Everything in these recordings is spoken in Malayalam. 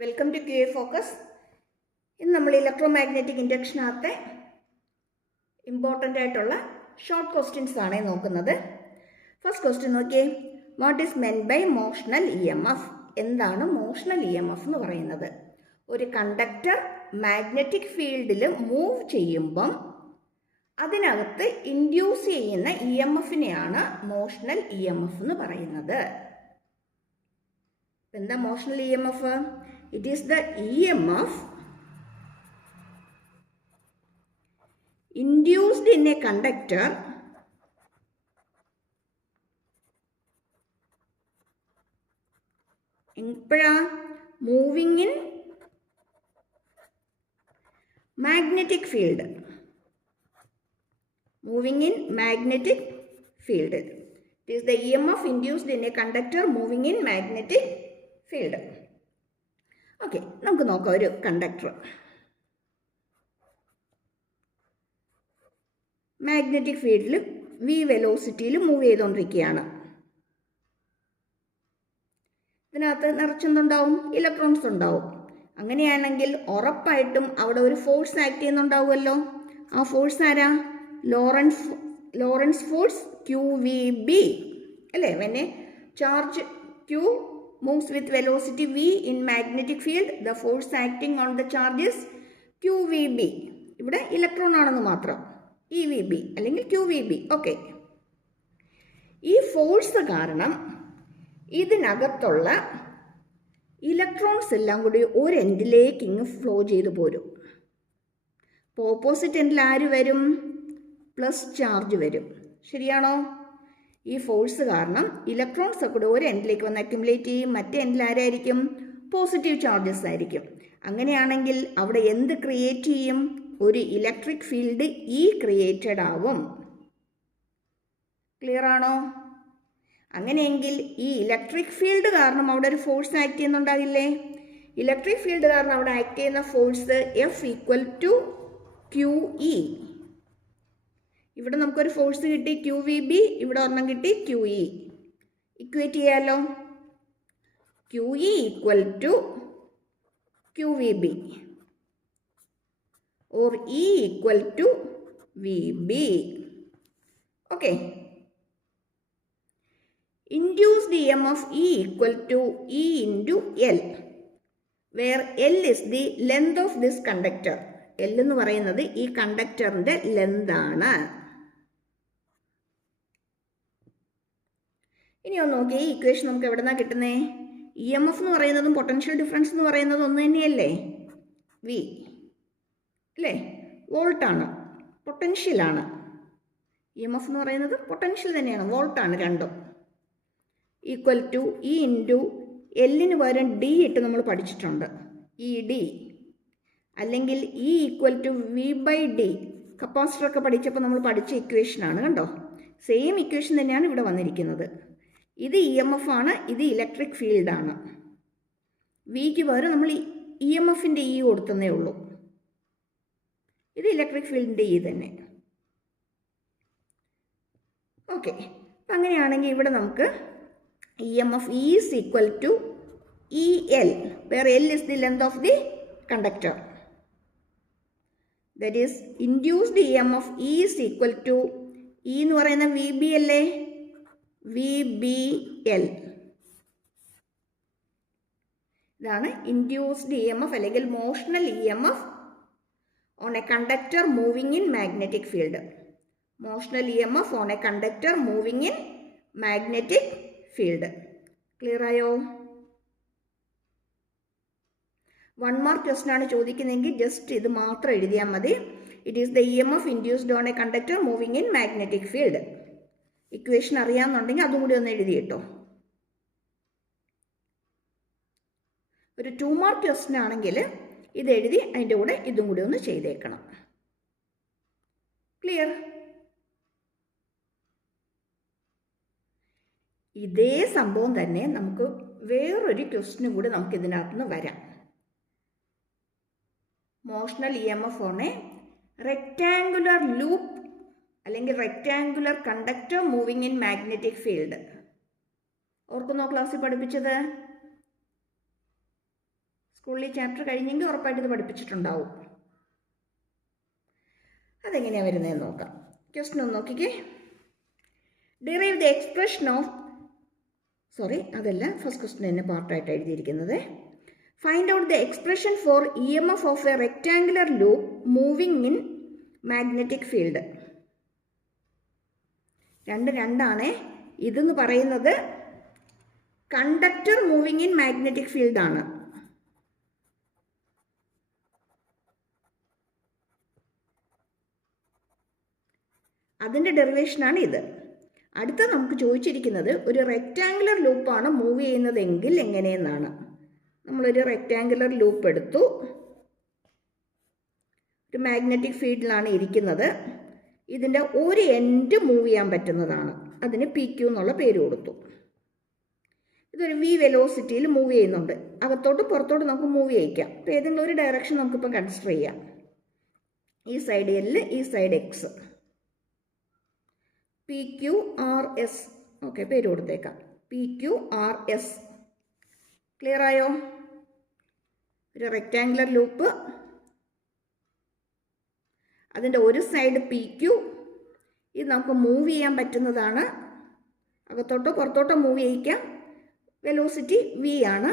Welcome to QA focus. ഇന്ന് നമ്മൾ ഇലക്ട്രോ മാഗ്നറ്റിക് ഇൻഡക്ഷനകത്തെ ഇമ്പോർട്ടൻ്റ് ആയിട്ടുള്ള ഷോർട്ട് ക്വസ്റ്റ്യൻസ് ആണ് നോക്കുന്നത്. ഫസ്റ്റ് ക്വസ്റ്റ്യൻ നോക്കിയേ, what is meant by motional EMF? എന്താണ് മോഷണൽ EMF എന്ന് പറയുന്നത്? ഒരു കണ്ടക്ടർ മാഗ്നറ്റിക് ഫീൽഡിൽ മൂവ് ചെയ്യുമ്പം അതിനകത്ത് ഇൻഡ്യൂസ് ചെയ്യുന്ന EMFനെയാണ് മോഷണൽ EMF എന്ന് പറയുന്നത്. എന്താ motional EMF? It is the EMF induced in a conductor moving in magnetic field. Moving in magnetic field. It is the EMF induced in a conductor moving in magnetic field. Okay, നമുക്ക് നോക്കാം. ഒരു കണ്ടക്ടർ മാഗ്നറ്റിക് ഫീൽഡിൽ v വെലോസിറ്റിയിൽ മൂവ് ചെയ്തുകൊണ്ടിരിക്കുകയാണ്. ഇതിനകത്ത് നിറച്ചെന്തുണ്ടാവും? ഇലക്ട്രോൺസ് ഉണ്ടാവും. അങ്ങനെയാണെങ്കിൽ ഉറപ്പായിട്ടും അവിടെ ഒരു ഫോഴ്സ് ആക്ട് ചെയ്യുന്നുണ്ടാവുമല്ലോ. ആ ഫോഴ്സ് ആരാ? ലോറൻസ് ഫോഴ്സ് QVB അല്ലേ? When A charge Q moves with velocity v in magnetic field, the force acting on the charge is QVB. ഇവിടെ ഇലക്ട്രോൺ ആണെന്ന് മാത്രം, EVB അല്ലെങ്കിൽ QVB. ഓക്കെ, ഈ ഫോഴ്സ് കാരണം ഇതിനകത്തുള്ള ഇലക്ട്രോൺസ് എല്ലാം കൂടി ഒരു എൻഡിലേക്ക് ഇങ്ങ് ഫ്ലോ ചെയ്ത് പോരും. അപ്പോൾ ഓപ്പോസിറ്റ് എൻഡിൽ ആര് വരും? പ്ലസ് ചാർജ് വരും. ശരിയാണോ? ഈ ഫോഴ്സ് കാരണം ഇലക്ട്രോൺസ് ഒക്കെ ഒരു എൻഡിലേക്ക് വന്ന് അക്യുമുലേറ്റ് ചെയ്യും. മറ്റേ എൻഡിൽ ആരായിരിക്കും? പോസിറ്റീവ് ചാർജസ് ആയിരിക്കും. അങ്ങനെയാണെങ്കിൽ അവിടെ എന്ത് ക്രിയേറ്റ് ചെയ്യും? ഒരു ഇലക്ട്രിക് ഫീൽഡ് ക്രിയേറ്റഡ് ആവും. ക്ലിയർ ആണോ? അങ്ങനെയെങ്കിൽ ഈ ഇലക്ട്രിക് ഫീൽഡ് കാരണം അവിടെ ഒരു ഫോഴ്സ് ആക്ട് ചെയ്യുന്നുണ്ടാകില്ലേ? ഇലക്ട്രിക് ഫീൽഡ് കാരണം അവിടെ ആക്ട് ചെയ്യുന്ന ഫോഴ്സ് F = QE. ഇവിടെ നമുക്കൊരു ഫോഴ്സ് കിട്ടി QVB, ഇവിടെ ഒരെണ്ണം കിട്ടി QE. ഇക്വേറ്റ് ചെയ്യാലോ. QE = QVB or E = VB. Okay, induced EMF E = E × L, where L is the length of this conductor. L എന്ന് പറയുന്നത് ഈ കണ്ടക്ടറിന്റെ ലെന്ത് ആണ്. ഇനി ഒന്ന് നോക്കിയേ, ഈ ഇക്വേഷൻ നമുക്ക് എവിടെ നിന്നാണ് കിട്ടുന്നത്? EMF എന്ന് പറയുന്നതും പൊട്ടൻഷ്യൽ ഡിഫറൻസ് എന്ന് പറയുന്നതും ഒന്ന് തന്നെയല്ലേ? V അല്ലേ? വോൾട്ടാണ്, പൊട്ടൻഷ്യലാണ്. EMF എന്ന് പറയുന്നത് പൊട്ടൻഷ്യൽ തന്നെയാണ്, വോൾട്ടാണ് രണ്ടും. ഈക്വൽ ടു E × Lന് പകരം D ഇട്ട് നമ്മൾ പഠിച്ചിട്ടുണ്ട്, ED. അല്ലെങ്കിൽ E = V/D. കപ്പാസിറ്ററൊക്കെ പഠിച്ചപ്പോൾ നമ്മൾ പഠിച്ച ഇക്വേഷനാണ്. കണ്ടോ? സെയിം ഇക്വേഷൻ തന്നെയാണ് ഇവിടെ വന്നിരിക്കുന്നത്. ഇത് EMF ആണ്, ഇത് ഇലക്ട്രിക് ഫീൽഡാണ്. വിക്ക് പകരം നമ്മൾ EMFൻ്റെ E കൊടുത്തതേ ഉള്ളൂ. ഇത് ഇലക്ട്രിക് ഫീൽഡിൻ്റെ E തന്നെ. ഓക്കെ, അപ്പം അങ്ങനെയാണെങ്കിൽ ഇവിടെ നമുക്ക് EMF E = EL, where L is the length of the conductor. That is, induced EMF E = E എന്ന് പറയുന്ന VB അല്ലേ? VBL. ഇതാണ് ഇൻഡ്യൂസ്ഡ് EMF അല്ലെങ്കിൽ motional EMF on a conductor moving in magnetic field. Motional EMF on a conductor moving in magnetic field. Clear ആയോ? 1 മാർക്ക് ക്വസ്റ്റൻ ആണ് ചോദിക്കുന്നതെങ്കിൽ ജസ്റ്റ് ഇത് മാത്രം എഴുതിയാൽ മതി. It is the EMF induced on a conductor moving in magnetic field. Equation അറിയാമെന്നുണ്ടെങ്കിൽ അതും കൂടി ഒന്ന് എഴുതിയിട്ടോ. ഒരു 2 മാർക്ക് ക്വസ്റ്റൻ ആണെങ്കിൽ ഇത് എഴുതി അതിൻ്റെ കൂടെ ഇതും കൂടി ഒന്ന് ചെയ്തേക്കണം. ക്ലിയർ? ഇതേ സംഭവം തന്നെ നമുക്ക് വേറൊരു ക്വസ്റ്റനും കൂടി നമുക്ക് ഇതിനകത്തുനിന്ന് വരാം. Motional EMF on a rectangular loop അല്ലെങ്കിൽ rectangular conductor moving in magnetic field. ഓർക്കുന്നോ ക്ലാസ്സിൽ പഠിപ്പിച്ചത്? സ്കൂളിൽ ചാപ്റ്റർ കഴിഞ്ഞെങ്കിൽ ഉറപ്പായിട്ട് ഇത് പഠിപ്പിച്ചിട്ടുണ്ടാവും. അതെങ്ങനെയാണ് വരുന്നതെന്ന് നോക്കാം. ക്വസ്റ്റ്യൻ ഒന്ന് നോക്കിക്കേ. ഡിറൈവ് ദ എക്സ്പ്രഷൻ ഓഫ് അതല്ല, ഫസ്റ്റ് ക്വസ്റ്റ്യൻ തന്നെ പാർട്ടായിട്ട് എഴുതിയിരിക്കുന്നത്. Find out the expression for EMF of A rectangular loop moving in magnetic field. രണ്ടാണ്. ഇതെന്ന് പറയുന്നത് conductor moving in magnetic field ആണ്. അതിൻ്റെ ഡെറിവേഷനാണ് ഇത്. അടുത്ത നമുക്ക് ചോദിച്ചിരിക്കുന്നത് ഒരു റെക്റ്റാങ്കുലർ ലൂപ്പാണ് മൂവ് ചെയ്യുന്നതെങ്കിൽ എങ്ങനെയെന്നാണ്. നമ്മളൊരു റെക്റ്റാങ്കുലർ ലൂപ്പ് എടുത്തു, ഒരു മാഗ്നറ്റിക് ഫീൽഡിലാണ് ഇരിക്കുന്നത്. ഇതിൻ്റെ ഒരു എൻഡ് മൂവ് ചെയ്യാൻ പറ്റുന്നതാണ്. അതിന് PQ എന്നുള്ള പേര് കൊടുത്തു. ഇതൊരു V വെലോസിറ്റിയിൽ മൂവ് ചെയ്യുന്നുണ്ട്. അകത്തോട്ട് പുറത്തോട്ട് നമുക്ക് മൂവ് ചെയ്യിക്കാം. അപ്പോൾ ഏതെങ്കിലും ഒരു ഡയറക്ഷൻ നമുക്കിപ്പം കൺസിഡർ ചെയ്യാം. ഈ സൈഡ് L, ഈ സൈഡ് X. PQRS. ഓക്കെ, പേര് കൊടുത്തേക്കാം. PQRS. ക്ലിയർ ആയോ? ഒരു റെക്റ്റാങ്കുലർ ലൂപ്പ്, അതിൻ്റെ ഒരു സൈഡ് PQ. ഇത് നമുക്ക് മൂവ് ചെയ്യാൻ പറ്റുന്നതാണ്. അകത്തോട്ടോ പുറത്തോട്ടോ മൂവ് ചെയ്യിക്കാം. വെലോസിറ്റി V ആണ്.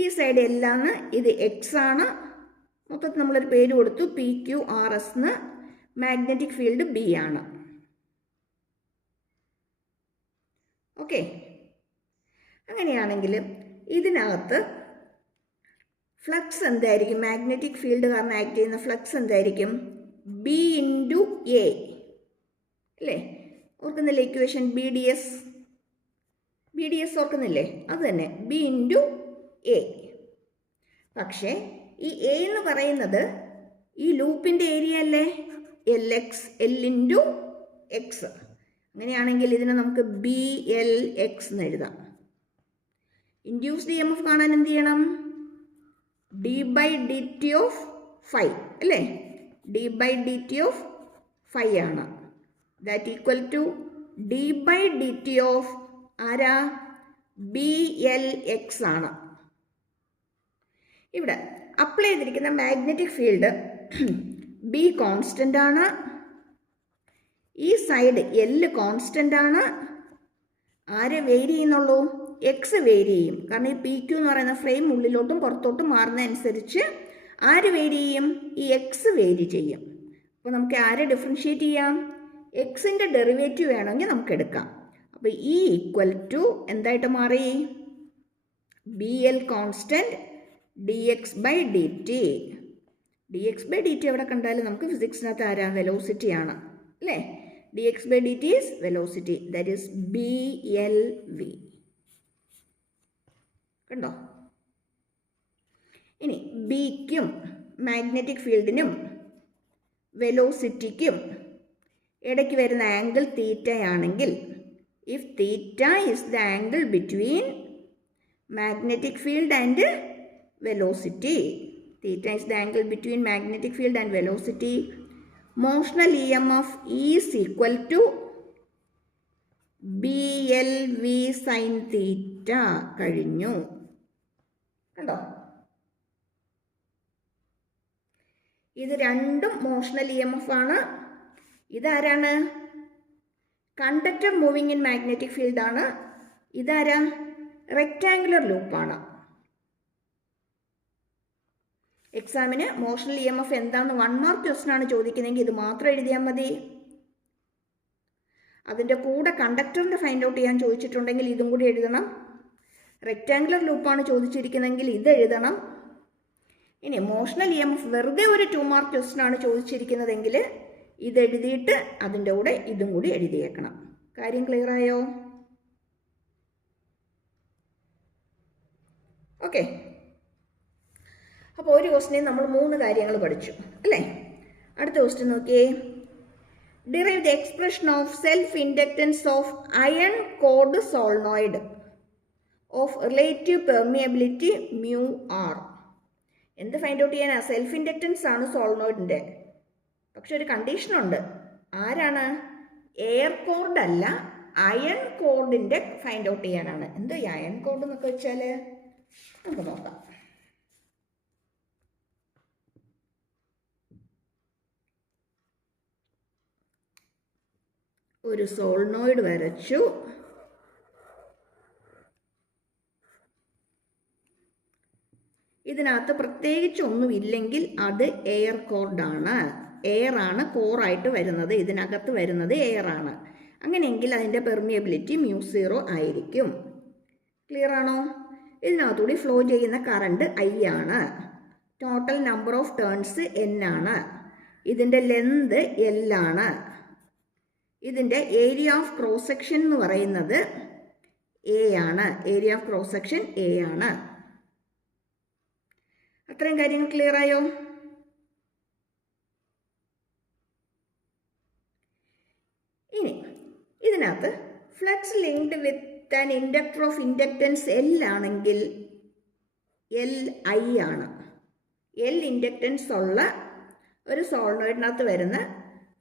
ഈ സൈഡ് L ആണ്, ഇത് X ആണ്. മൊത്തത്തിൽ നമ്മളൊരു പേര് കൊടുത്തു, PQRS. മാഗ്നറ്റിക് ഫീൽഡ് B ആണ്. ഓക്കെ, അങ്ങനെയാണെങ്കിൽ ഇതിനകത്ത് ഫ്ലക്സ് എന്തായിരിക്കും? മാഗ്നറ്റിക് ഫീൽഡ് കാരണം ആക്ട് ചെയ്യുന്ന ഫ്ലക്സ് എന്തായിരിക്കും? B × A അല്ലേ? ഓർക്കുന്നില്ലേ ഇക്വേഷൻ? BDS ഓർക്കുന്നില്ലേ? അത് തന്നെ, B × A. പക്ഷേ ഈ A എന്ന് പറയുന്നത് ഈ ലൂപ്പിൻ്റെ ഏരിയ അല്ലേ? LX, L × X. അങ്ങനെയാണെങ്കിൽ ഇതിനെ നമുക്ക് BLX എന്ന് എഴുതാം. ഇൻഡ്യൂസ്ഡ് EMF കാണാൻ എന്ത് ചെയ്യണം? d/dt ഓഫ് φ അല്ലേ? d/dt ഓഫ് φ ആണ്. That equal to d/dt of ആരാ? BLX ആണ്. ഇവിടെ അപ്ലൈ ചെയ്തിരിക്കുന്ന മാഗ്നറ്റിക് ഫീൽഡ് B കോൺസ്റ്റൻ്റ് ആണ്. ഈ സൈഡ് L കോൺസ്റ്റൻ്റ് ആണ്. ആരെ വേരി ചെയ്യുന്നുള്ളൂ? X വേരി ചെയ്യും. കാരണം ഈ PQ എന്ന് പറയുന്ന ഫ്രെയിം ഉള്ളിലോട്ടും പുറത്തോട്ടും മാറുന്നതനുസരിച്ച് ആര് വേരി ചെയ്യും? ഈ X വേരി ചെയ്യും. അപ്പോൾ നമുക്ക് ആരെ ഡിഫറൻഷ്യേറ്റ് ചെയ്യാം? Xൻ്റെ ഡെറിവേറ്റീവ് വേണമെങ്കിൽ നമുക്ക് എടുക്കാം. അപ്പോൾ E ഈക്വൽ ടു എന്തായിട്ട് മാറി? BL constant dx/dt. dx/dt എവിടെ കണ്ടാലും നമുക്ക് ഫിസിക്സിനകത്ത് ആരാ? വെലോസിറ്റി ആണ് അല്ലേ? dx/dt is velocity. That is BLV. കണ്ടോ? ഇനി ബിക്കും മാഗ്നറ്റിക് ഫീൽഡിനും വെലോസിറ്റിക്കും ഇടയ്ക്ക് വരുന്ന ആംഗിൾ തീറ്റയാണെങ്കിൽ, if theta is the angle between magnetic field and velocity, theta is the angle between magnetic field and velocity, motional EMF is equal to BLV sine theta. കഴിഞ്ഞു. കണ്ടോ? ഇത് രണ്ടും മോഷണൽ EMF ആണ്. ഇതാരാണ്? Conductor moving in magnetic field ആണ്. ഇതാരാ? റെക്റ്റാങ്കുലർ ലൂപ്പാണ്. എക്സാമിന് മോഷണൽ EMF എന്താണെന്ന് 1 മാർക്ക് ക്വസ്റ്റൻ ആണ് ചോദിക്കുന്നതെങ്കിൽ ഇത് മാത്രം എഴുതിയാൽ മതി. അതിൻ്റെ കൂടെ കണ്ടക്ടറിൻ്റെ ഫൈൻഡ് ഔട്ട് ചെയ്യാൻ ചോദിച്ചിട്ടുണ്ടെങ്കിൽ ഇതും കൂടി എഴുതണം. റെക്റ്റാങ്കുലർ ലൂപ്പാണ് ചോദിച്ചിരിക്കുന്നതെങ്കിൽ ഇത് എഴുതണം. ഇനി മോഷണൽ EMF വെറുതെ ഒരു 2 മാർക്ക് ക്വസ്റ്റൻ ആണ് ചോദിച്ചിരിക്കുന്നതെങ്കിൽ ഇതെഴുതിയിട്ട് അതിൻ്റെ കൂടെ ഇതും കൂടി എഴുതിയേക്കണം. കാര്യം ക്ലിയർ ആയോ? ഓക്കെ, അപ്പോൾ ഒരു ക്വസ്റ്റനിൽ നമ്മൾ 3 കാര്യങ്ങൾ പഠിച്ചു അല്ലേ? അടുത്ത ക്വസ്റ്റ്യൻ നോക്കിയേ. Derive the expression of self inductance of iron cored solenoid of relative permeability μr. എന്ത് ഫൈൻഡ് ഔട്ട് ചെയ്യാനാ? സെൽഫ് ഇൻഡക്റ്റൻസ് ആണ് സോൾനോയിഡിൻ്റെ. പക്ഷെ ഒരു കണ്ടീഷനുണ്ട്. ആരാണ്? എയർ കോർഡ് അല്ല, അയൺ കോർഡിൻ്റെ ഫൈൻഡ് ഔട്ട് ചെയ്യാനാണ്. എന്ത് ഈ അയൺ കോർഡ് എന്നൊക്കെ വെച്ചാൽ നമുക്ക് നോക്കാം. ഒരു സോളിനോയിഡ് വരച്ചു. ഇതിനകത്ത് പ്രത്യേകിച്ച് ഒന്നുമില്ലെങ്കിൽ അത് എയർ കോർഡാണ്. എയർ ആണ് കോറായിട്ട് വരുന്നത്, ഇതിനകത്ത് വരുന്നത് എയർ ആണ്. അങ്ങനെയെങ്കിൽ അതിൻ്റെ പെർമിയബിലിറ്റി μ0 ആയിരിക്കും. ക്ലിയർ ആണോ? ഇതിനകത്തുകൂടി ഫ്ലോ ചെയ്യുന്ന കറണ്ട് I ആണ്. Total number of turns N ആണ്. ഇതിൻ്റെ ലെന്ത് L ആണ്. ഇതിൻ്റെ ഏരിയ ഓഫ് ക്രോസ് സെക്ഷൻ എന്ന് പറയുന്നത് A ആണ്. Area of cross section A ആണ്. അത്രയും കാര്യങ്ങൾ ക്ലിയർ ആയോ? ഇനി ഇതിനകത്ത് flux linked with an inductor of inductance L ആണെങ്കിൽ Li ആണ്. L ഇൻഡക്റ്റൻസ് ഉള്ള ഒരു സോളിനോയിഡിനകത്ത് വരുന്ന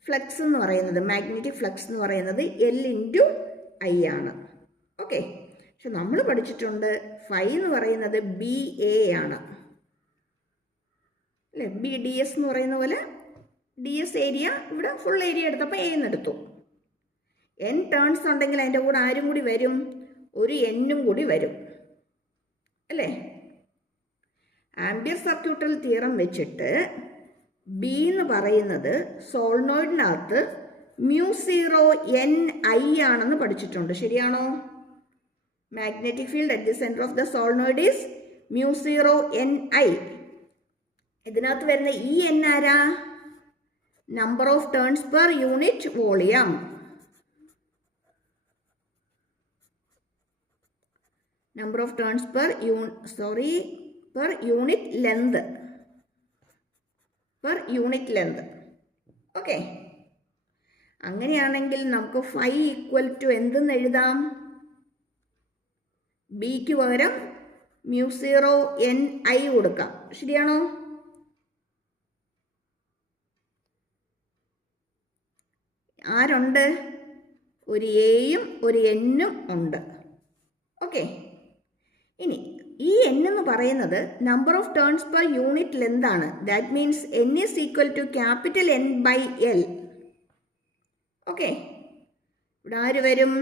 ഫ്ലക്സ് എന്ന് പറയുന്നത്, മാഗ്നറ്റിക് ഫ്ലക്സ് എന്ന് പറയുന്നത് L × I ആണ്. ഓക്കെ. പക്ഷെ നമ്മൾ പഠിച്ചിട്ടുണ്ട് ഫൈ എന്ന് പറയുന്നത് BA ആണ് അല്ലേ? BDS എന്ന് പറയുന്ന പോലെ DS ഏരിയ ഇവിടെ ഫുൾ ഏരിയ എടുത്തപ്പോൾ A എന്ന് എടുത്തു. N ടേൺസ് ഉണ്ടെങ്കിൽ അതിൻ്റെ കൂടെ ആരും കൂടി വരും? ഒരു N കൂടി വരും അല്ലേ? ആംപിയർ സർക്യൂട്ടൽ തിയറം വെച്ചിട്ട് B എന്ന് പറയുന്നത് സോളിനോയിഡിനകത്ത് μ0 Ni ആണെന്ന് പഠിച്ചിട്ടുണ്ട്. ശരിയാണോ? Magnetic field at the centre of the solenoid is μ0 Ni. ഇതിനകത്ത് വരുന്ന ഈ N ആരാ? Number of turns per unit volume. Number of turns per unit length. Okay. അങ്ങനെയാണെങ്കിൽ നമുക്ക് ഫൈ ഈക്വൽ ടു എന്തെന്ന് എഴുതാം? ബിക്ക് പകരം μ0 Ni കൊടുക്കാം. ശരിയാണോ? ആരുണ്ട്? ഒരു എയും ഒരു എന്നും ഉണ്ട്. ഓക്കെ. ഇനി ഈ N എന്ന് പറയുന്നത് number of turns per unit length ആണ്. That means N is equal to capital N/L. Okay. ഇവിടെ ആര് വരും?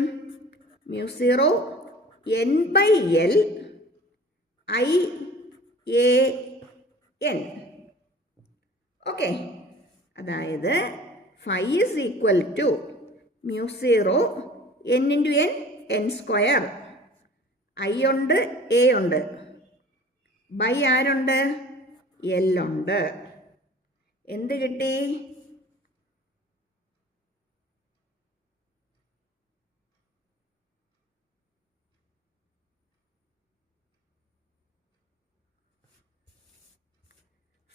μ0 N/L IAN. ഓക്കെ. അതായത് phi is equal to μ0 N × N². I ഉണ്ട്, A ഉണ്ട്, ബൈ ആരുണ്ട്? L ഉണ്ട്. എന്ത് കിട്ടി?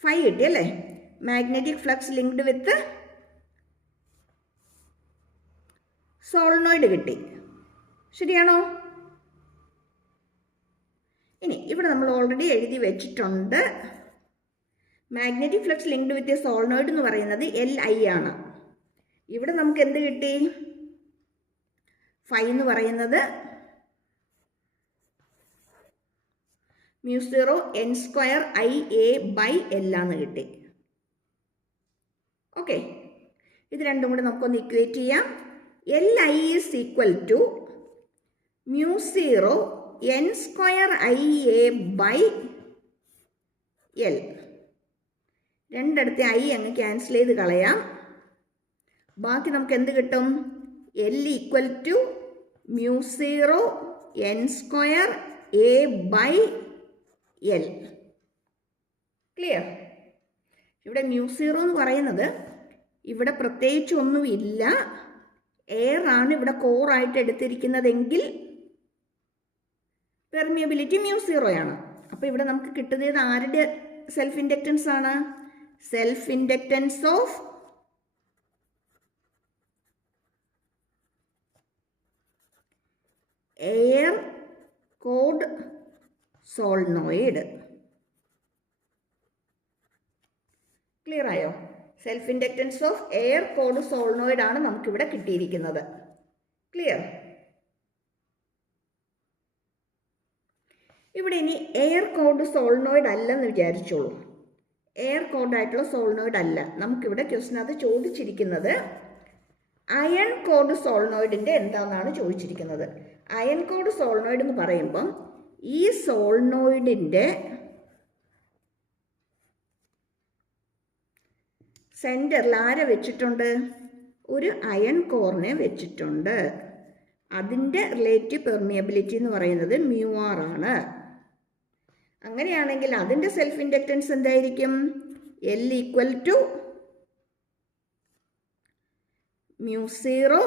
ഫൈ കിട്ടി അല്ലേ? Magnetic flux linked with solenoid കിട്ടി. ശരിയാണോ? ഇനി ഇവിടെ നമ്മൾ ഓൾറെഡി എഴുതി വെച്ചിട്ടുണ്ട്. Magnetic flux linked with solenoid എന്ന് പറയുന്നത് Li ആണ്. ഇവിടെ നമുക്ക് എന്ത് കിട്ടി? ഫൈ എന്ന് പറയുന്നത് μ0 N² IA/L ആണെന്ന് കിട്ടി. ഓക്കെ. ഇത് രണ്ടും കൂടി നമുക്കൊന്ന് ഇക്വേറ്റ് ചെയ്യാം. Li is equal to μ0 N² IA/L. രണ്ടിടത്തെ I അങ്ങ് ക്യാൻസൽ ചെയ്ത് കളയാം. ബാക്കി നമുക്ക് എന്ത് കിട്ടും? L equal to μ0 N² A/L. Clear? ഇവിടെ μ0 എന്ന് പറയുന്നത് ഇവിടെ പ്രത്യേകിച്ച് ഒന്നുമില്ല, എയർ ആണ് ഇവിടെ കോറായിട്ട് എടുത്തിരിക്കുന്നതെങ്കിൽ പെർമിയബിലിറ്റി μ0 ആണ്. അപ്പോൾ ഇവിടെ നമുക്ക് കിട്ടുന്നത് ആരുടെ സെൽഫ് ഇൻഡക്റ്റൻസ് ആണ്? Self inductance of air cored solenoid. Clear ആയോ? Self inductance of air cored solenoid ആണ് നമുക്കിവിടെ കിട്ടിയിരിക്കുന്നത്. ക്ലിയർ? ഇവിടെ ഇനി എയർ കോഡ് സോളിനോയിഡ് അല്ലെന്ന് വിചാരിച്ചോളൂ. എയർ കോഡായിട്ടുള്ള സോളിനോയിഡ് അല്ല. നമുക്കിവിടെ ക്വസ്റ്റിനകത്ത് ചോദിച്ചിരിക്കുന്നത് അയൺ കോർഡ് സോളിനോയിഡിൻ്റെ എന്താണെന്നാണ് ചോദിച്ചിരിക്കുന്നത്. അയൺ കോർഡ് സോളിനോയിഡ് എന്ന് പറയുമ്പം ഈ സോളിനോയിഡിൻ്റെ സെൻറ്ററിൽ ആരെ വെച്ചിട്ടുണ്ട്? ഒരു അയൺ കോറിനെ വെച്ചിട്ടുണ്ട്. അതിൻ്റെ റിലേറ്റീവ് പെർമിയബിലിറ്റി എന്ന് പറയുന്നത് μr ആണ്. അങ്ങനെയാണെങ്കിൽ അതിൻ്റെ സെൽഫ് ഇൻഡക്റ്റൻസ് എന്തായിരിക്കും? L equal to μ0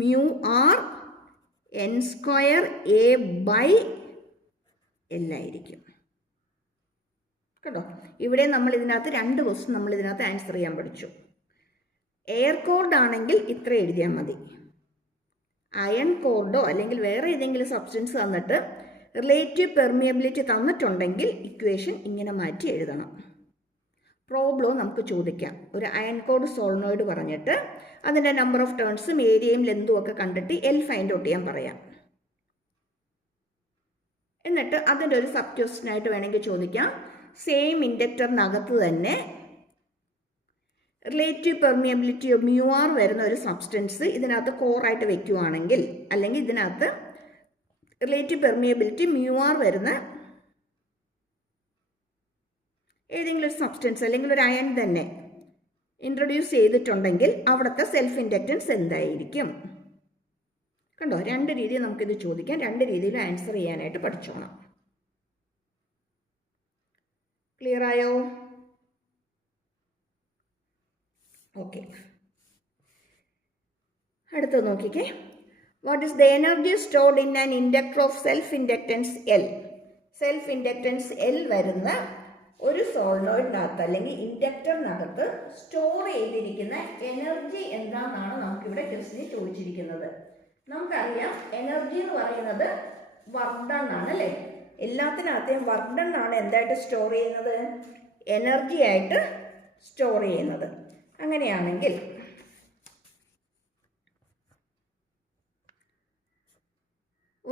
μr n square A by L ആയിരിക്കും. കേട്ടോ, ഇവിടെ നമ്മൾ ഇതിനകത്ത് 2 ക്വസ്റ്റ്യൻ നമ്മൾ ഇതിനകത്ത് ആൻസർ ചെയ്യാൻ പഠിച്ചു. എയർ കോർഡ് ആണെങ്കിൽ ഇത്ര എഴുതിയാൽ മതി. അയൺ കോർഡോ അല്ലെങ്കിൽ വേറെ ഏതെങ്കിലും സബ്സ്റ്റൻസ് തന്നിട്ട് റിലേറ്റീവ് പെർമിയബിലിറ്റി തന്നിട്ടുണ്ടെങ്കിൽ ഇക്വേഷൻ ഇങ്ങനെ മാറ്റി എഴുതണം. പ്രോബ്ലം നമുക്ക് ചോദിക്കാം. ഒരു അയൺ കോർഡ് സോളിനോയിഡ് പറഞ്ഞിട്ട് അതിൻ്റെ നമ്പർ ഓഫ് ടേൺസും ഏരിയയും ലെന്തും ഒക്കെ കണ്ടിട്ട് L ഫൈൻഡ് ഔട്ട് ചെയ്യാൻ പറയാം. എന്നിട്ട് അതിൻ്റെ ഒരു സബ് ക്വസ്റ്റ്യനായിട്ട് വേണമെങ്കിൽ ചോദിക്കാം, സെയിം ഇൻഡക്ടറിനകത്ത് തന്നെ റിലേറ്റീവ് പെർമിയബിലിറ്റി μr വരുന്ന ഒരു സബ്സ്റ്റൻസ് ഇതിനകത്ത് കോറായിട്ട് വെക്കുകയാണെങ്കിൽ, അല്ലെങ്കിൽ ഇതിനകത്ത് റിലേറ്റീവ് പെർമിയബിലിറ്റി μr വരുന്ന ഏതെങ്കിലും ഒരു സബ്സ്റ്റൻസ് അല്ലെങ്കിൽ ഒരു അയൺ തന്നെ ഇൻട്രൊഡ്യൂസ് ചെയ്തിട്ടുണ്ടെങ്കിൽ അവിടുത്തെ സെൽഫ് ഇൻഡക്റ്റൻസ് എന്തായിരിക്കും? കണ്ടോ, 2 രീതിയിൽ നമുക്കിത് ചോദിക്കാം. 2 രീതിയിൽ ആൻസർ ചെയ്യാനായിട്ട് പഠിച്ചോണം. ക്ലിയർ ആയോ? ഓക്കെ, അടുത്തത് നോക്കിക്കേ. What is the energy stored in an inductor of self inductance L? Self inductance L വരുന്ന ഒരു സോളിനോയിഡിനകത്ത് അല്ലെങ്കിൽ ഇൻഡക്ടറിനകത്ത് സ്റ്റോർ ചെയ്തിരിക്കുന്ന എനർജി എന്താണെന്നാണ് നമുക്കിവിടെ ക്വസ്റ്റ്യൻ ചോദിച്ചിരിക്കുന്നത്. നമുക്കറിയാം എനർജി എന്ന് പറയുന്നത് വർക്ക് ഡൺ ആണ് അല്ലേ? എല്ലാത്തിനകത്തെയും വർക്ക് ഡൺ ആണ് എന്തായിട്ട് സ്റ്റോർ ചെയ്യുന്നത്? എനർജി ആയിട്ട് സ്റ്റോർ ചെയ്യുന്നത്. അങ്ങനെയാണെങ്കിൽ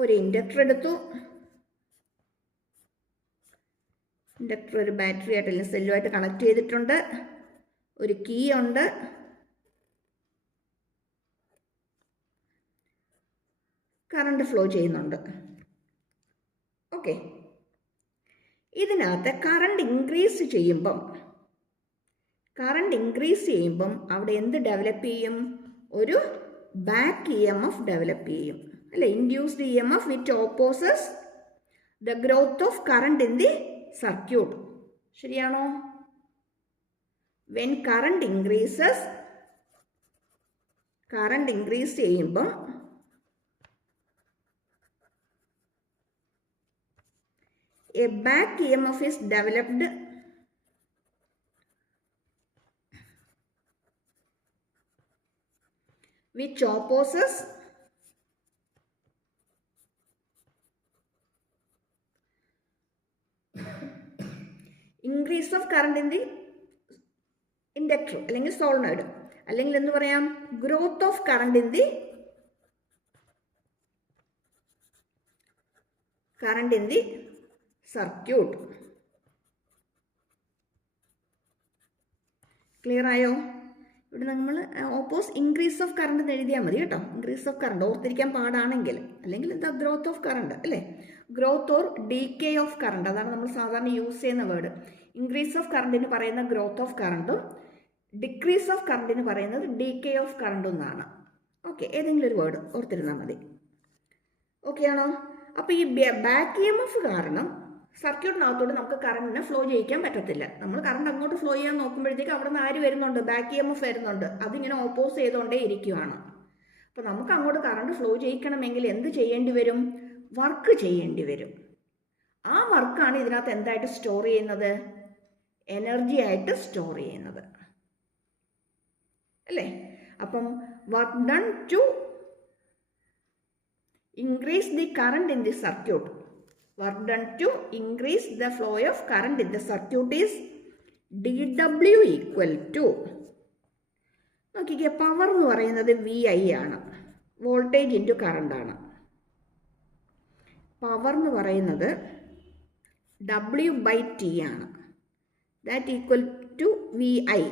ഒരു ഇൻഡക്ടർ എടുത്തു. ഇൻഡക്ടർ ഒരു ബാറ്ററി ആയിട്ട് അല്ലെങ്കിൽ സെല്ലുമായിട്ട് കണക്ട് ചെയ്തിട്ടുണ്ട്. ഒരു കീ ഉണ്ട്. കറണ്ട് ഫ്ലോ ചെയ്യുന്നുണ്ട്. ഓക്കെ, ഇതിനകത്ത് കറണ്ട് ഇൻക്രീസ് ചെയ്യുമ്പം അവിടെ എന്ത് ഡെവലപ്പ് ചെയ്യും? ഒരു ബാക്ക് EMF ഡെവലപ്പ് ചെയ്യും അല്ലേ? Induced EMF which opposes the growth of current in the circuit. ശരിയാണോ? വെൻ കറണ്ട് ഇൻക്രീസ് ചെയ്യുമ്പം a back EMF is developed which opposes increase of current in the inductor അല്ലെങ്കിൽ സോളിനോയിഡ്, അല്ലെങ്കിൽ എന്ന് പറയാം growth of current in the circuit. Clear ആയോ? ഇവിടെ നമ്മൾ ഇൻക്രീസ് ഓഫ് കറണ്ട് എന്ന് എഴുതിയാൽ മതി കേട്ടോ. ഇൻക്രീസ് ഓഫ് കറണ്ട് ഓർത്തിരിക്കാൻ പാടാണെങ്കിൽ, അല്ലെങ്കിൽ എന്താ ഗ്രോത്ത് ഓഫ് കറണ്ട് അല്ലേ? Growth or decay of current, അതാണ് നമ്മൾ സാധാരണ യൂസ് ചെയ്യുന്ന വേർഡ്. ഇൻക്രീസ് ഓഫ് കറണ്ടിന് പറയുന്ന ഗ്രോത്ത് ഓഫ് കറണ്ടും ഡിക്രീസ് ഓഫ് കറണ്ടിന് പറയുന്നത് ഡീക്കേ ഓഫ് കറണ്ടും എന്നാണ്. ഓക്കെ, ഏതെങ്കിലും ഒരു വേർഡ് ഓർത്തിരുന്നാൽ മതി. ഓക്കെ ആണോ? അപ്പോൾ ഈ ബാക്ക് EMF കാരണം സർക്യൂട്ടിനകത്തോട്ട് നമുക്ക് കറണ്ടിനെ ഫ്ലോ ചെയ്യിക്കാൻ പറ്റത്തില്ല. നമ്മൾ കറണ്ട് അങ്ങോട്ട് ഫ്ലോ ചെയ്യാൻ നോക്കുമ്പോഴത്തേക്ക് അവിടെ നിന്ന് ആര് വരുന്നുണ്ട്? ബാക്ക് EMF വരുന്നുണ്ട്. അതിങ്ങനെ ഓപ്പോസ് ചെയ്തുകൊണ്ടേ ഇരിക്കുകയാണ്. അപ്പോൾ നമുക്ക് അങ്ങോട്ട് കറണ്ട് ഫ്ലോ ചെയ്യിക്കണമെങ്കിൽ എന്ത് ചെയ്യേണ്ടി വരും? വർക്ക് ചെയ്യേണ്ടി വരും. ആ വർക്കാണ് ഇതിനകത്ത് എന്തായിട്ട് സ്റ്റോർ ചെയ്യുന്നത്? എനർജി ആയിട്ട് സ്റ്റോർ ചെയ്യുന്നത് അല്ലേ? അപ്പം work done to increase the current in the circuit, work done to increase the flow of current in the circuit is dW equal to, നോക്കിക്കേ, പവർ എന്ന് പറയുന്നത് VI ആണ്, വോൾട്ടേജ് ഇൻറ്റു കറണ്ട് ആണ്. പവർ എന്ന് പറയുന്നത് W/T ആണ്. That equal to VI,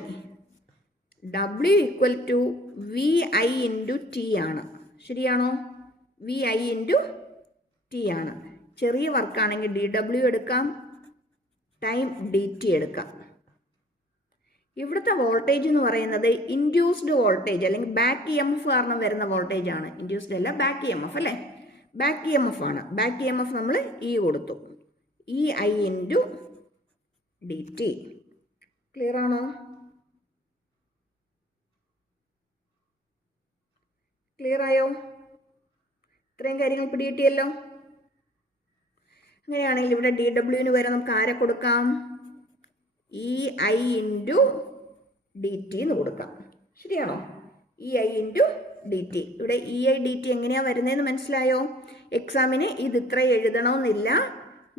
W equal to V I into T ആണ്. ശരിയാണോ? വി ഐ ഇൻറ്റു ടി ആണ്. ചെറിയ വർക്കാണെങ്കിൽ DW എടുക്കാം, ടൈം DT എടുക്കാം. ഇവിടുത്തെ വോൾട്ടേജ് എന്ന് പറയുന്നത് ഇൻഡ്യൂസ്ഡ് വോൾട്ടേജ് അല്ലെങ്കിൽ ബാക്ക് EMF കാരണം വരുന്ന വോൾട്ടേജ് ആണ്. ഇൻഡ്യൂസ്ഡ് അല്ല, ബാക്ക് EMF അല്ലേ? ബാക്ക് EMF ആണ്. ബാക്ക് EMF നമ്മൾ കൊടുത്തു, EI ഇൻറ്റു DT. ക്ലിയർ ആണോ? ക്ലിയർ ആയോ? ഇത്രയും കാര്യങ്ങൾ പിടികിട്ടിയല്ലോ. അങ്ങനെയാണെങ്കിൽ ഇവിടെ DWന് വരെ നമുക്ക് ആരെ കൊടുക്കാം? EI ഇൻറ്റു DT എന്ന് കൊടുക്കാം. ശരിയാണോ? EI into DT. ഇവിടെ EI DT എങ്ങനെയാണ് വരുന്നതെന്ന് മനസ്സിലായോ? എക്സാമിന് ഇത് ഇത്ര എഴുതണമെന്നില്ല,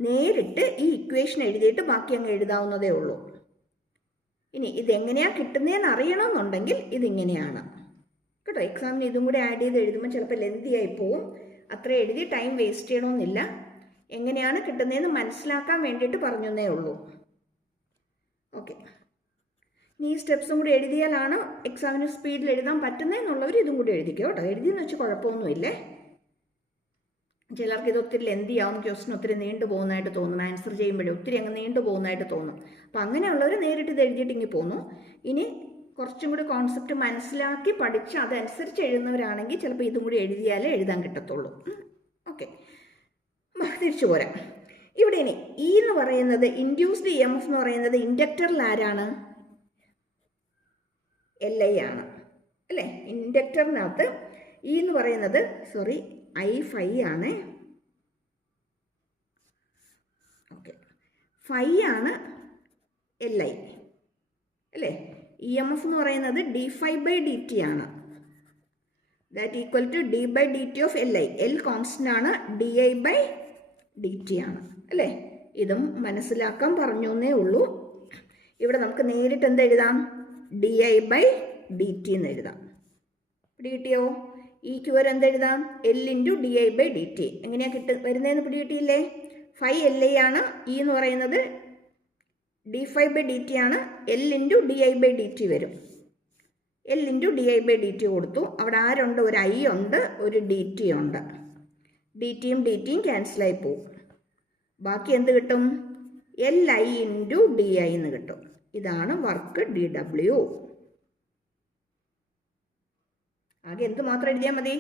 നേരിട്ട് ഈ ഇക്വേഷൻ എഴുതിയിട്ട് ബാക്കി അങ്ങ് എഴുതാവുന്നതേ ഉള്ളൂ. ഇനി ഇതെങ്ങനെയാണ് കിട്ടുന്നതെന്ന് അറിയണമെന്നുണ്ടെങ്കിൽ ഇതിങ്ങനെയാണ് കേട്ടോ. എക്സാമിന് ഇതും കൂടി ആഡ് ചെയ്ത് എഴുതുമ്പോൾ ചിലപ്പോൾ ലെന്തി ആയി പോവും. അത്ര എഴുതി ടൈം വേസ്റ്റ് ചെയ്യണമെന്നില്ല. എങ്ങനെയാണ് കിട്ടുന്നതെന്ന് മനസ്സിലാക്കാൻ വേണ്ടിയിട്ട് പറഞ്ഞേ ഉള്ളൂ. ഓക്കെ, ഇനി ഈ സ്റ്റെപ്സും കൂടി എഴുതിയാലാണ് എക്സാമിന് സ്പീഡിൽ എഴുതാൻ പറ്റുന്നതെന്നുള്ളവർ ഇതും കൂടി എഴുതിക്കോ കേട്ടോ. എഴുതിയെന്ന് വെച്ച് കുഴപ്പമൊന്നുമില്ലേ. ചിലർക്ക് ഇത് ഒത്തിരി ലെന്തി ആവും, ക്വസ്റ്റൻ ഒത്തിരി നീണ്ടു പോകുന്നതായിട്ട് തോന്നും, ആൻസർ ചെയ്യുമ്പോഴേ ഒത്തിരി അങ്ങ് നീണ്ടു പോകുന്നതായിട്ട് തോന്നും. അപ്പം അങ്ങനെയുള്ളവർ നേരിട്ട് ഇത് എഴുതിയിട്ട് ഇങ്ങനെ പോന്നു. ഇനി കുറച്ചും കൂടി കോൺസെപ്റ്റ് മനസ്സിലാക്കി പഠിച്ച് അതനുസരിച്ച് എഴുതുന്നവരാണെങ്കിൽ ചിലപ്പോൾ ഇതും കൂടി എഴുതിയാലേ എഴുതാൻ കിട്ടത്തുള്ളൂ. ഓക്കെ, തിരിച്ചു പോരാം. ഇവിടെ ഇനി E എന്ന് പറയുന്നത് ഇൻഡ്യൂസ്ഡ് EMF എന്ന് പറയുന്നത് ഇൻഡക്ടറിൽ ആരാണ്? LI ആണ് അല്ലേ? ഇൻഡക്ടറിനകത്ത് E എന്ന് പറയുന്നത് I5 ആണ്. ഓക്കെ, 5 ആണ് LI അല്ലേ? EMF എന്ന് പറയുന്നത് d∅dt ആണ്. That equal to d/dt of LI. L constant ആണ്, di/dt ആണ് അല്ലേ? ഇതും മനസ്സിലാക്കാൻ പറഞ്ഞു എന്നേ ഉള്ളൂ. ഇവിടെ നമുക്ക് നേരിട്ട് എന്ത് എഴുതാം? di/dt എന്ന് എഴുതാം. പിടികിട്ടിയോ? ഈ ക്യൂർ എന്തെഴുതാം? L into di/dt. എങ്ങനെയാണ് വരുന്നതെന്ന് പിടികിട്ടിയില്ലേ? 5LI ആണ്. E എന്ന് പറയുന്നത് d∅dt ആണ്. L ഇൻറ്റു di/dt വരും. L ഇൻറ്റു di/dt കൊടുത്തു. അവിടെ ആരുണ്ട്? ഒരു I ഉണ്ട്, ഒരു DT ഉണ്ട്. DTയും DTയും ക്യാൻസലായി പോവും. ബാക്കി എന്ത് കിട്ടും? LI ഇൻറ്റു DI എന്ന് കിട്ടും. ഇതാണ് വർക്ക് DW. ആകെ എന്ത് മാത്രം എഴുതിയാൽ മതി?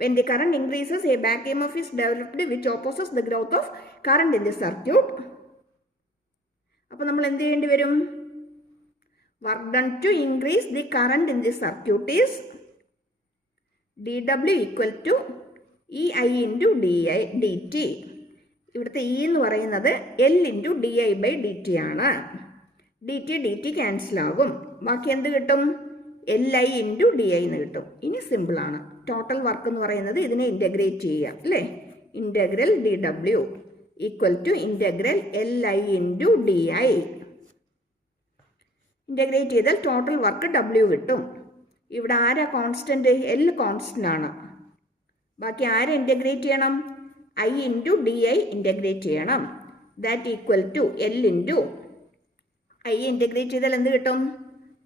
When the current increases, a back EMF is developed which opposes the growth of current in the circuit. അപ്പോൾ നമ്മൾ എന്ത് ചെയ്യേണ്ടി വരും? Work done to increase the current in the circuit is dW equal to EI into dt. ഇവിടുത്തെ E എന്ന് പറയുന്നത് L ഇൻറ്റു di/dt ആണ്. dt ക്യാൻസൽ ആകും. ബാക്കി എന്ത് കിട്ടും? LI ഇൻറ്റു DI എന്ന് കിട്ടും. ഇനി സിമ്പിളാണ്. ടോട്ടൽ വർക്ക് എന്ന് പറയുന്നത് ഇതിനെ ഇൻ്റഗ്രേറ്റ് ചെയ്യുക അല്ലേ? Integral dW equal to integral LI into DI. Integrate ചെയ്താൽ ടോട്ടൽ വർക്ക് W കിട്ടും. ഇവിടെ ആരാ കോൺസ്റ്റൻറ്റ്? L കോൺസ്റ്റൻ്റ് ആണ്. ബാക്കി ആരെ ഇൻ്റഗ്രേറ്റ് ചെയ്യണം? I ഇൻറ്റു DI ഇൻ്റഗ്രേറ്റ് ചെയ്യണം. That equal to L into I integrate ചെയ്താൽ എന്ത് കിട്ടും?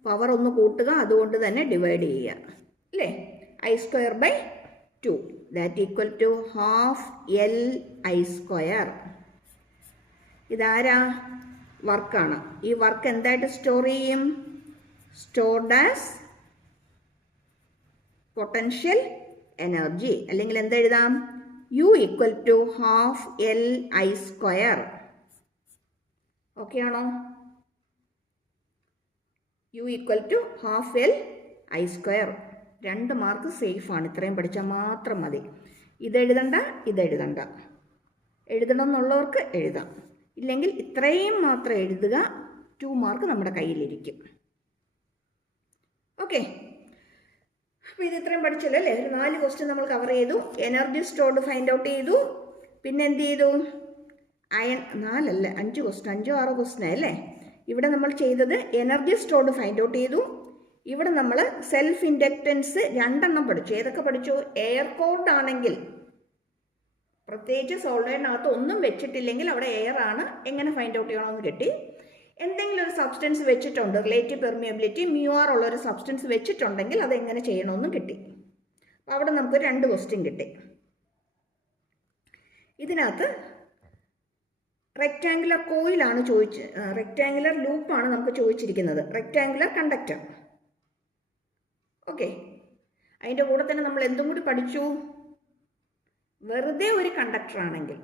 പവർ ഒന്ന് കൂട്ടുക, അതുകൊണ്ട് തന്നെ ഡിവൈഡ് ചെയ്യുക അല്ലേ? I²/2 that equal to half LI². ഇതാരാ? വർക്കാണ്. ഈ വർക്ക് എന്തായിട്ട് സ്റ്റോർ ചെയ്യും? Stored as potential energy. അല്ലെങ്കിൽ എന്തെഴുതാം? U equal to half LI². Okay ആണോ? U equal to half LI². 2 mark സേഫാണ്. ഇത്രയും പഠിച്ചാൽ മാത്രം മതി. ഇതെഴുതണ്ട, ഇതെഴുതണ്ട. എഴുതണം എന്നുള്ളവർക്ക് എഴുതാം. ഇല്ലെങ്കിൽ ഇത്രയും മാത്രം എഴുതുക. 2 മാർക്ക് നമ്മുടെ കയ്യിലിരിക്കും. ഓക്കെ, അപ്പോൾ ഇത് ഇത്രയും പഠിച്ചല്ലോ അല്ലേ? ഒരു 4 ക്വസ്റ്റ്യൻ നമ്മൾ കവർ ചെയ്തു. എനർജി സ്റ്റോർഡ് ഫൈൻഡ് ഔട്ട് ചെയ്തു. പിന്നെ എന്ത് ചെയ്തു? 5 ക്വസ്റ്റ്യൻ, 5-6 ക്വസ്റ്റ്യൻ അല്ലേ? ഇവിടെ നമ്മൾ ചെയ്തത് എനർജി സ്റ്റോർഡ് ഫൈൻഡ് ഔട്ട് ചെയ്തു. ഇവിടെ നമ്മൾ സെൽഫ് ഇൻഡക്റ്റൻസ് 2 പഠിച്ചു. ഏതൊക്കെ പഠിച്ചു? എയർ കോർഡ് ആണെങ്കിൽ, പ്രത്യേകിച്ച് സോൾഡറിനകത്ത് ഒന്നും വെച്ചിട്ടില്ലെങ്കിൽ അവിടെ എയർ ആണ്, എങ്ങനെ ഫൈൻഡ് ഔട്ട് ചെയ്യണമെന്ന് കിട്ടി. എന്തെങ്കിലും ഒരു സബ്സ്റ്റൻസ് വെച്ചിട്ടുണ്ട്, റിലേറ്റീവ് പെർമിയബിലിറ്റി μr ഉള്ള ഒരു സബ്സ്റ്റൻസ് വെച്ചിട്ടുണ്ടെങ്കിൽ അതെങ്ങനെ ചെയ്യണമെന്നും കിട്ടി. അപ്പോൾ അവിടെ നമുക്ക് 2 ക്വസ്റ്റ്യൻ കിട്ടി. ഇതിനകത്ത് റെക്റ്റാങ്കുലർ കോയിലാണ് റെക്റ്റാങ്കുലർ ലൂപ്പാണ് നമുക്ക് ചോദിച്ചിരിക്കുന്നത്, റെക്റ്റാങ്കുലർ കണ്ടക്ടർ. ഓക്കെ, അതിൻ്റെ കൂടെ തന്നെ നമ്മൾ എന്തും കൂടി പഠിച്ചു, വെറുതെ ഒരു കണ്ടക്ടർ ആണെങ്കിൽ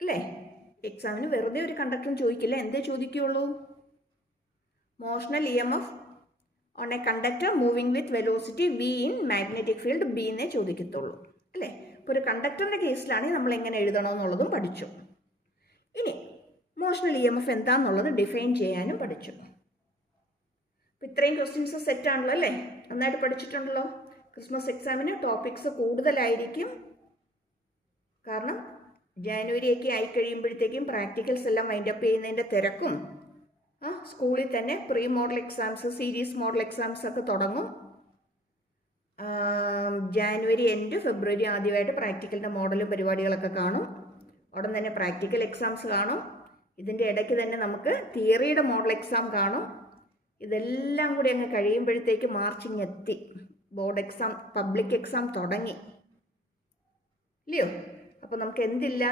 അല്ലേ, എക്സാമിന് വെറുതെ ഒരു കണ്ടക്ടറും ചോദിക്കില്ല, എന്തേ ചോദിക്കുകയുള്ളൂ, motional EMF on a conductor moving with velocity v in magnetic field B എന്നേ ചോദിക്കത്തുള്ളൂ അല്ലേ. ഇപ്പോൾ ഒരു കണ്ടക്ടറിൻ്റെ കേസിലാണെങ്കിൽ നമ്മൾ എങ്ങനെ എഴുതണമെന്നുള്ളതും പഠിച്ചു. ഇനി മോഷണൽ EMF എന്താണെന്നുള്ളത് ഡിഫൈൻ ചെയ്യാനും പഠിച്ചു. അപ്പോൾ ഇത്രയും ക്വസ്റ്റ്യൻസ് സെറ്റാണല്ലോ അല്ലേ, നന്നായിട്ട് പഠിച്ചിട്ടുണ്ടല്ലോ. ക്രിസ്മസ് എക്സാമിന് ടോപ്പിക്സ് കൂടുതലായിരിക്കും, കാരണം ജാനുവരി ഒക്കെ ആയി കഴിയുമ്പോഴത്തേക്കും പ്രാക്ടിക്കൽസ് എല്ലാം വൈൻഡപ്പ് ചെയ്യുന്നതിൻ്റെ തിരക്കും, സ്കൂളിൽ തന്നെ pre model exams, series model exams ഒക്കെ തുടങ്ങും. ജാനുവരി എൻഡ് ഫെബ്രുവരി ആദ്യമായിട്ട് പ്രാക്ടിക്കലിൻ്റെ മോഡലും പരിപാടികളൊക്കെ കാണും. ഉടൻ തന്നെ പ്രാക്ടിക്കൽ എക്സാംസ് കാണും. ഇതിൻ്റെ ഇടയ്ക്ക് തന്നെ നമുക്ക് തിയറിയുടെ മോഡൽ എക്സാം കാണും. ഇതെല്ലാം കൂടി അങ്ങ് കഴിയുമ്പോഴത്തേക്ക് മാർച്ചിങ് എത്തി, ബോർഡ് എക്സാം, പബ്ലിക് എക്സാം തുടങ്ങി ഇല്ലയോ. അപ്പോൾ നമുക്ക് എന്തില്ല,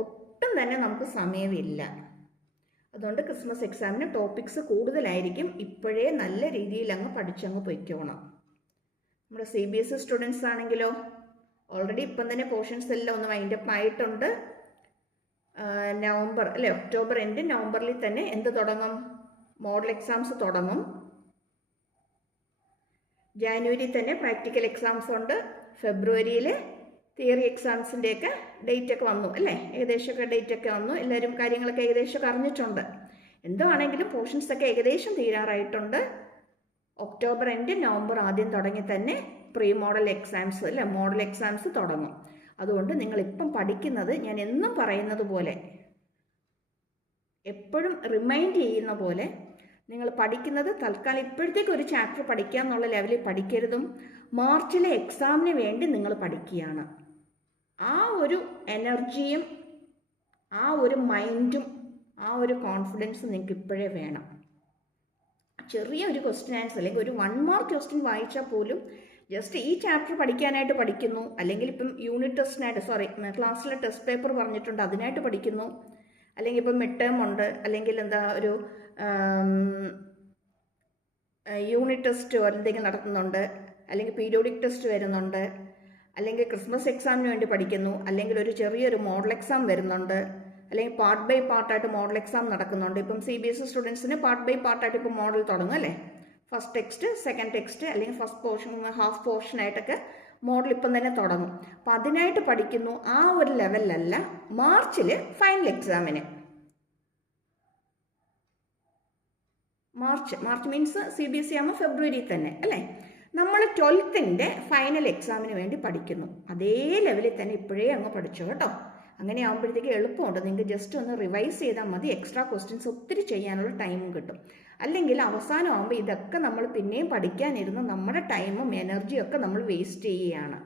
ഒട്ടും തന്നെ നമുക്ക് സമയമില്ല. അതുകൊണ്ട് ക്രിസ്മസ് എക്സാമിന് ടോപ്പിക്സ് കൂടുതലായിരിക്കും. ഇപ്പോഴേ നല്ല രീതിയിൽ അങ്ങ് പഠിച്ചങ്ങ് പൊയ്ക്കോണം. നമ്മുടെ CBSE സ്റ്റുഡൻസ് ആണെങ്കിലോ ഓൾറെഡി ഇപ്പം തന്നെ പോർഷൻസ് എല്ലാം ഒന്ന് വൈൻഡപ്പ് ആയിട്ടുണ്ട്. നവംബർ അല്ലേ, ഒക്ടോബർ എൻഡ് നവംബറിൽ തന്നെ എന്ത് തുടങ്ങും, മോഡൽ എക്സാംസ് തുടങ്ങും. ജാനുവരി തന്നെ പ്രാക്ടിക്കൽ എക്സാംസ് ഉണ്ട്. ഫെബ്രുവരിയിൽ തിയറി എക്സാംസിൻ്റെയൊക്കെ ഡേറ്റ് ഒക്കെ വന്നു അല്ലേ, ഏകദേശമൊക്കെ ഡേറ്റ് ഒക്കെ വന്നു. എല്ലാവരും കാര്യങ്ങളൊക്കെ ഏകദേശമൊക്കെ അറിഞ്ഞിട്ടുണ്ട്. എന്താണെങ്കിലും പോർഷൻസ് ഒക്കെ ഏകദേശം തീരാറായിട്ടുണ്ട്. ഒക്ടോബർ എൻഡ് നവംബർ ആദ്യം തുടങ്ങി തന്നെ പ്രീ മോഡൽ എക്സാംസ് അല്ലേ, മോഡൽ എക്സാംസ് തുടങ്ങും. അതുകൊണ്ട് നിങ്ങളിപ്പം പഠിക്കുന്നത്, ഞാൻ എന്നും പറയുന്നത് പോലെ, എപ്പോഴും റിമൈൻഡ് ചെയ്യുന്ന പോലെ നിങ്ങൾ പഠിക്കുന്നത് തൽക്കാലം ഇപ്പോഴത്തേക്ക് ഒരു ചാപ്റ്റർ പഠിക്കുക എന്നുള്ള ലെവലിൽ പഠിക്കരുതും. മാർച്ചിലെ എക്സാമിന് വേണ്ടി നിങ്ങൾ പഠിക്കുകയാണ്. ആ ഒരു എനർജിയും ആ ഒരു മൈൻഡും ആ ഒരു കോൺഫിഡൻസും നിങ്ങൾക്ക് ഇപ്പോഴേ വേണം. ചെറിയ ഒരു ക്വസ്റ്റ്യൻ ആൻസർ അല്ലെങ്കിൽ ഒരു 1 മാർക്ക് ക്വസ്റ്റ്യൻ വായിച്ചാൽ പോലും ജസ്റ്റ് ഈ ചാപ്റ്റർ പഠിക്കാനായിട്ട് പഠിക്കുന്നു, അല്ലെങ്കിൽ ഇപ്പം യൂണിറ്റ് ടെസ്റ്റിനായിട്ട് ക്ലാസ്സിലെ ടെസ്റ്റ് പേപ്പർ പറഞ്ഞിട്ടുണ്ട് അതിനായിട്ട് പഠിക്കുന്നു, അല്ലെങ്കിൽ ഇപ്പം മിഡ് ടേം ഉണ്ട്, അല്ലെങ്കിൽ എന്താ ഒരു യൂണിറ്റ് ടെസ്റ്റ് എന്തെങ്കിലും നടത്തുന്നുണ്ട്, അല്ലെങ്കിൽ പീരിയോഡിക് ടെസ്റ്റ് വരുന്നുണ്ട്, അല്ലെങ്കിൽ ക്രിസ്മസ് എക്സാമിന് വേണ്ടി പഠിക്കുന്നു, അല്ലെങ്കിൽ ഒരു ചെറിയൊരു മോഡൽ എക്സാം വരുന്നുണ്ട്, അല്ലെങ്കിൽ പാർട്ട് ബൈ പാർട്ടായിട്ട് മോഡൽ എക്സാം നടക്കുന്നുണ്ട്. ഇപ്പം CBSE സ്റ്റുഡൻസിന് പാർട്ട് ബൈ പാർട്ടായിട്ട് ഇപ്പം മോഡൽ തുടങ്ങും അല്ലേ, ഫസ്റ്റ് ടെക്സ്റ്റ്, സെക്കൻഡ് ടെക്സ്റ്റ്, അല്ലെങ്കിൽ ഫസ്റ്റ് പോർഷൻ, ഹാഫ് പോർഷനായിട്ടൊക്കെ മോഡൽ ഇപ്പം തന്നെ തുടങ്ങും. അപ്പം അതിനായിട്ട് പഠിക്കുന്നു. ആ ഒരു ലെവലിലല്ല മാർച്ചിൽ ഫൈനൽ എക്സാമിന്. മാർച്ച് മീൻസ് CBSE ആകുമ്പോൾ ഫെബ്രുവരി തന്നെ അല്ലേ. നമ്മൾ 12th ഫൈനൽ എക്സാമിന് വേണ്ടി പഠിക്കുന്നു. അതേ ലെവലിൽ തന്നെ ഇപ്പോഴേ അങ്ങ് പഠിച്ചോ കേട്ടോ. അങ്ങനെ ആകുമ്പോഴത്തേക്ക് എളുപ്പമുണ്ട്, നിങ്ങൾക്ക് ജസ്റ്റ് ഒന്ന് റിവൈസ് ചെയ്താൽ മതി. എക്സ്ട്രാ ക്വസ്റ്റ്യൻസ് ഒത്തിരി ചെയ്യാനുള്ള ടൈമും കിട്ടും. അല്ലെങ്കിൽ അവസാനം ആകുമ്പോൾ ഇതൊക്കെ നമ്മൾ പിന്നെയും പഠിക്കാനിരുന്ന് നമ്മുടെ ടൈമും എനർജിയും ഒക്കെ നമ്മൾ വേസ്റ്റ് ചെയ്യുകയാണ്.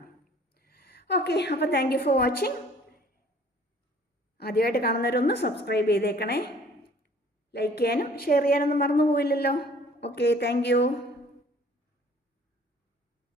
ഓക്കെ, അപ്പോൾ താങ്ക് യു ഫോർ വാച്ചിങ്. ആദ്യമായിട്ട് കാണുന്നവരൊന്ന് സബ്സ്ക്രൈബ് ചെയ്തേക്കണേ. ലൈക്ക് ചെയ്യാനും ഷെയർ ചെയ്യാനൊന്നും മറന്നു പോയില്ലല്ലോ. Okay, thank you.